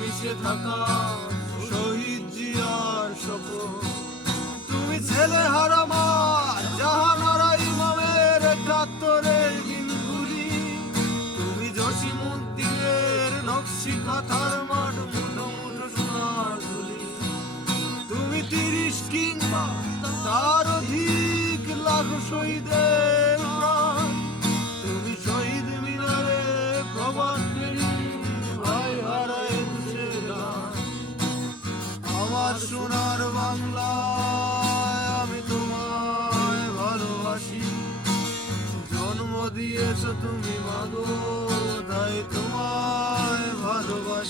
মিশে থাকা শহীদ জিয়ার শপথ তুমি ছেলে হারামা জাহানারা ইমামের একাত্তরের দিনগুলি। তুমি জসিমুদ্দিনের নকশি কাঁথার মুঠো মুঠো সোনার ধুলি। তুমি তিরিশ কিংবা তার অধিক লাখ শহীদের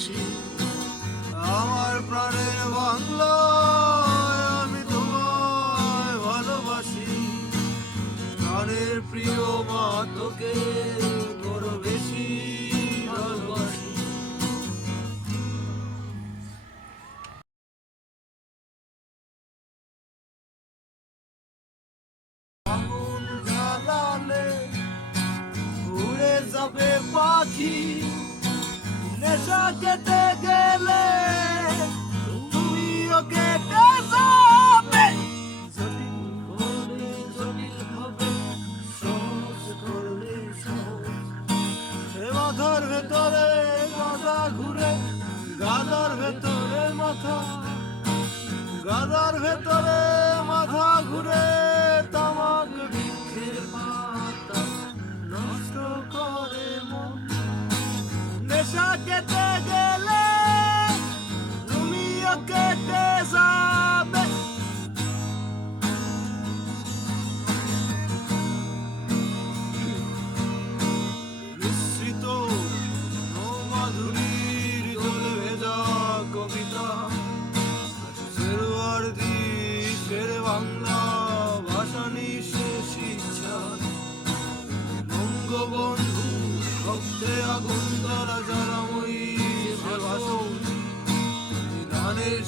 ভালোবাসি আমার প্রাণের আমি তোমায় ভালোবাসি। প্রাণের প্রিয় মা তোকে বেশি ভালোবাসি। আগুন জ্বালালে নেশা কেটে গেলে তুমিও কেটে যাবে মাথার ভেতরে গাদা ঘুরে গাদার ভেতরে মাথা গাদার ভেতরে মাথা ঘুরে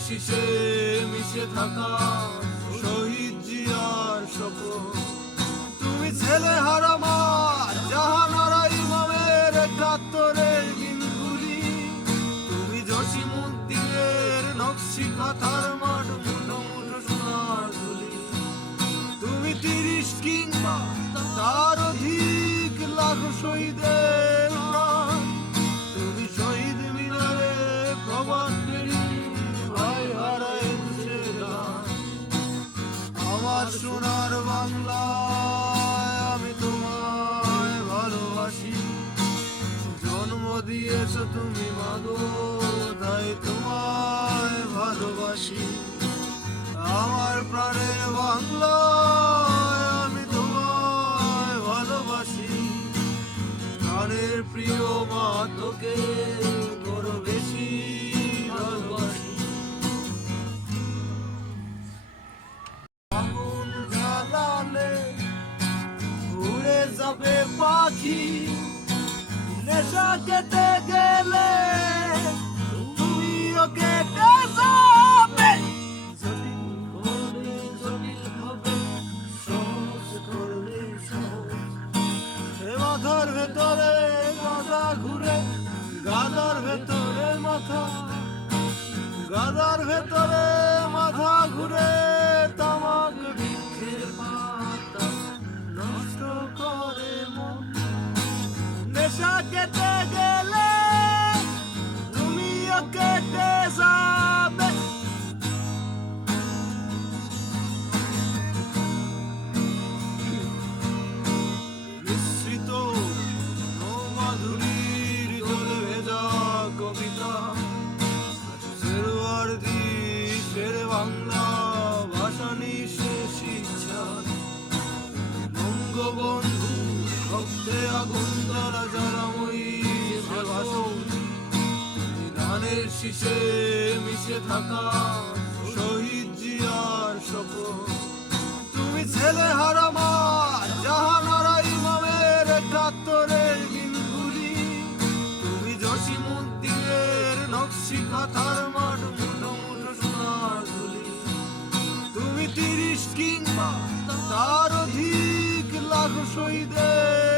শীষে মিশে থাকা শহীদ জিয়ার শপথ তুমি ছেলে হারামা জাহানারা ইমামের একাত্তরের দিনগুলি। তুমি জসিমুদ্দিনের নকশি কাঁথার মাঠ তুমি তিরিশ কিংবা তার অধিক লাখ শহীদের প্রাণের বাংলায় আমি তোমায় ভালোবাসি। প্রাণের প্রিয় মা তোকে বেশি ভালোবাসি। আগুন জ্বালালে উড়ে যাবে পাখি। নেশা কেটে গেলে গাদার ভেতরে মাথা ঘুরে তামাক বৃক্ষের নষ্ট করে মন। নেশা কেটে গেলে তুমিও কেটে ধানের শীষে মিশে থাকা শহীদ জিয়ার শপথ তুমি ছেলে হারামা জাহানারা ইমামের একাত্তরের দিনগুলি তুমি জসিমুদ্দিনের নকশি কাঁথার মাঠ মুঠো মুঠো সোনার ধুলি। তুমি তিরিশ কিংবা তার অধিক লাখ শহীদের